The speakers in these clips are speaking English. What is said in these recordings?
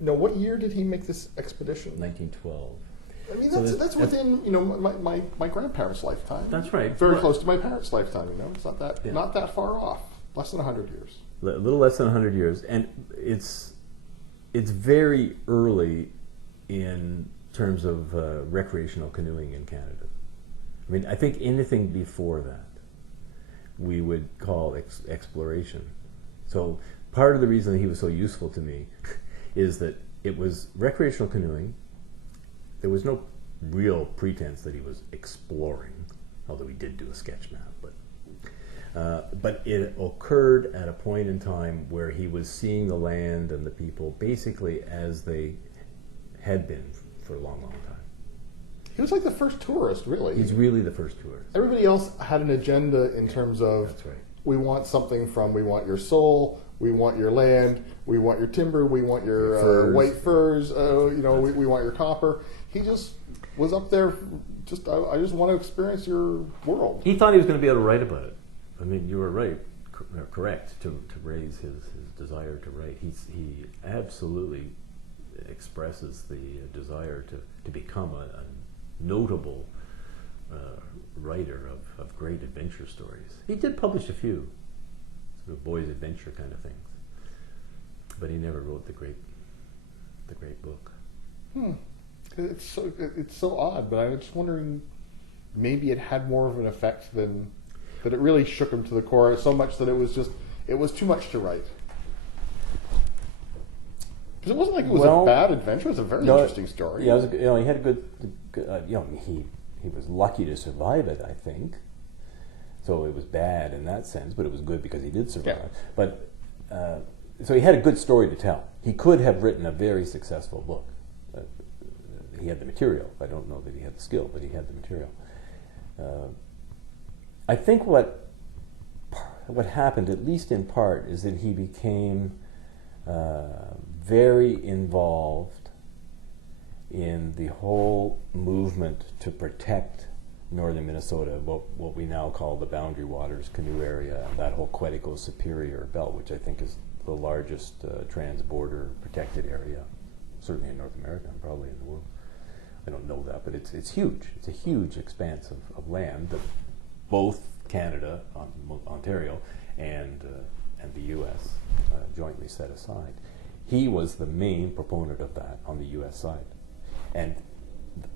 Now, what year did he make this expedition? 1912. I mean, So that's within my grandparents' lifetime. That's right. Very close to my parents' lifetime. It's not that Yeah. not that far off. Less than 100 years. A little less than 100 years, and it's very early in terms of recreational canoeing in Canada. I mean, I think anything before that we would call exploration. So part of the reason that he was so useful to me is that it was recreational canoeing. There was no real pretense that he was exploring, although he did do a sketch map. But it occurred at a point in time where he was seeing the land and the people basically as they had been for a long, long time. He was like the first tourist, really. He's really the first tourist. Everybody else had an agenda in terms of, That's right. We want something from, we want your soul, we want your land, we want your timber, we want your furs. white furs, we want your copper. He just was up there, I just want to experience your world. He thought he was going to be able to write about it. I mean, you were right, correct, to raise his desire to write. He absolutely expresses the desire to become a notable writer of great adventure stories. He did publish a few sort of boys' adventure kind of things, but he never wrote the great book. It's so odd, but I'm just wondering, maybe it had more of an effect than that. It really shook him to the core so much that it was too much to write. Because it wasn't like it was a bad adventure. It was a very interesting story. Yeah, he had a good he was lucky to survive it, I think. So it was bad in that sense, but it was good because he did survive. Yeah. But so he had a good story to tell. He could have written a very successful book. He had the material. I don't know that he had the skill, but he had the material. I think what happened, at least in part, is that he became very involved in the whole movement to protect northern Minnesota, what we now call the Boundary Waters Canoe Area, that whole Quetico Superior Belt, which I think is the largest trans-border protected area, certainly in North America and probably in the world. I don't know that, but it's huge. It's a huge expanse of land that both Canada, Ontario, and the U.S. Jointly set aside. He was the main proponent of that on the U.S. side. And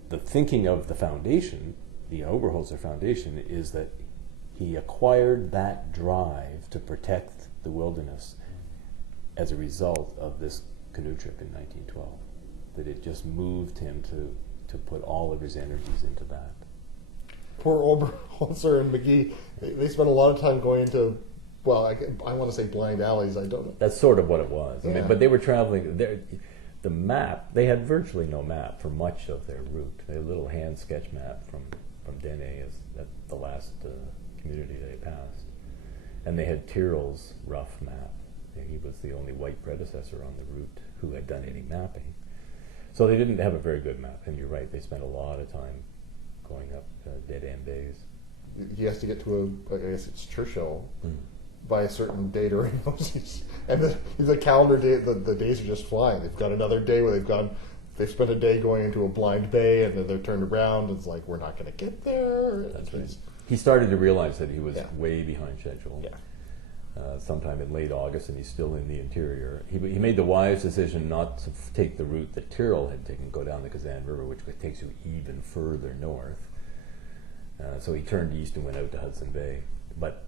the thinking of the foundation, the Oberholtzer Foundation, is that he acquired that drive to protect the wilderness as a result of this canoe trip in 1912. That it just moved him to put all of his energies into that. Poor Oberholtzer and McGee, they spent a lot of time going into, well, I want to say blind alleys, I don't know. That's sort of what it was. Yeah. I mean, but they were traveling, the map, they had virtually no map for much of their route. They had a little hand sketch map from Dene as the last community they passed. And they had Tyrrell's rough map. He was the only white predecessor on the route who had done any mapping. So they didn't have a very good map, and you're right, they spent a lot of time going up dead-end bays. He has to get to I guess it's Churchill by a certain date, or he knows and the calendar day, the days are just flying. They've got another day where they've spent a day going into a blind bay, and then they're turned around. It's like, we're not going to get there. That's right. He started to realize that he was Yeah. way behind schedule. Yeah. Sometime in late August, and he's still in the interior. He made the wise decision not to take the route that Tyrrell had taken, go down the Kazan River, which takes you even further north. So he turned east and went out to Hudson Bay. But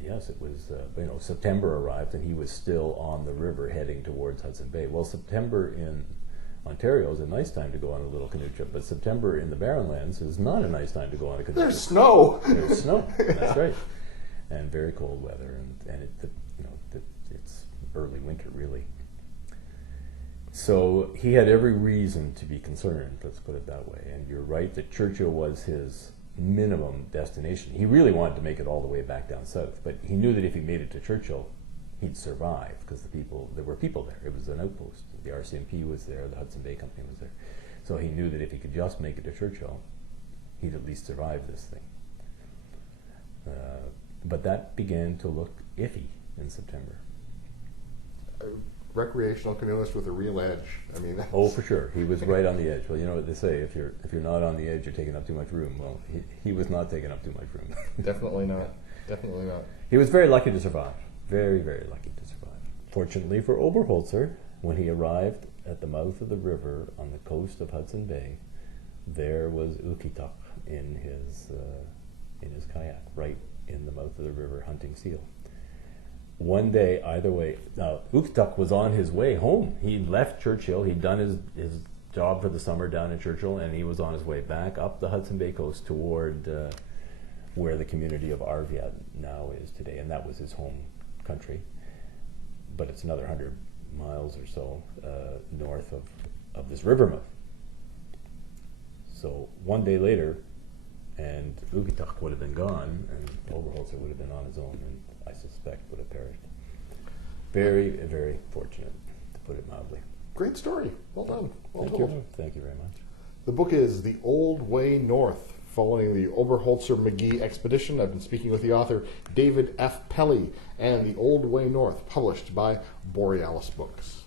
yes, it was, September arrived, and he was still on the river heading towards Hudson Bay. Well, September in Ontario is a nice time to go on a little canoe trip, but September in the Barren Lands is not a nice time to go on a canoe trip. There's snow. There's snow, that's right. And very cold weather, and it's early winter, really. So he had every reason to be concerned, let's put it that way. And you're right that Churchill was his minimum destination. He really wanted to make it all the way back down south, but he knew that if he made it to Churchill, he'd survive, because there were people there. It was an outpost. The RCMP was there, the Hudson Bay Company was there. So he knew that if he could just make it to Churchill, he'd at least survive this thing. But that began to look iffy in September. recreational canoeist with a real edge. I mean, that's, Oh, for sure. He was right on the edge. Well, you know what they say, if you're not on the edge, you're taking up too much room. Well, he was not taking up too much room. definitely not. Definitely not. He was very lucky to survive. Very, very lucky to survive. Fortunately for Oberholtzer, when he arrived at the mouth of the river on the coast of Hudson Bay, there was Ukituk in his kayak, right in the mouth of the river, hunting seal. One day, either way, Ukituk was on his way home. He'd left Churchill. He'd done his job for the summer down in Churchill, and he was on his way back up the Hudson Bay coast toward where the community of Arviat now is today, and that was his home country. But it's another 100 miles or so north of this river mouth. So one day later, and Ukituk would have been gone, and Oberholtzer would have been on his own, and I suspect would have perished. Very, very fortunate, to put it mildly. Great story. Well done. Well Thank told. you. Thank you very much. The book is The Old Way North, following the Oberholtzer-McGee expedition. I've been speaking with the author, David F. Pelly, and The Old Way North, published by Borealis Books.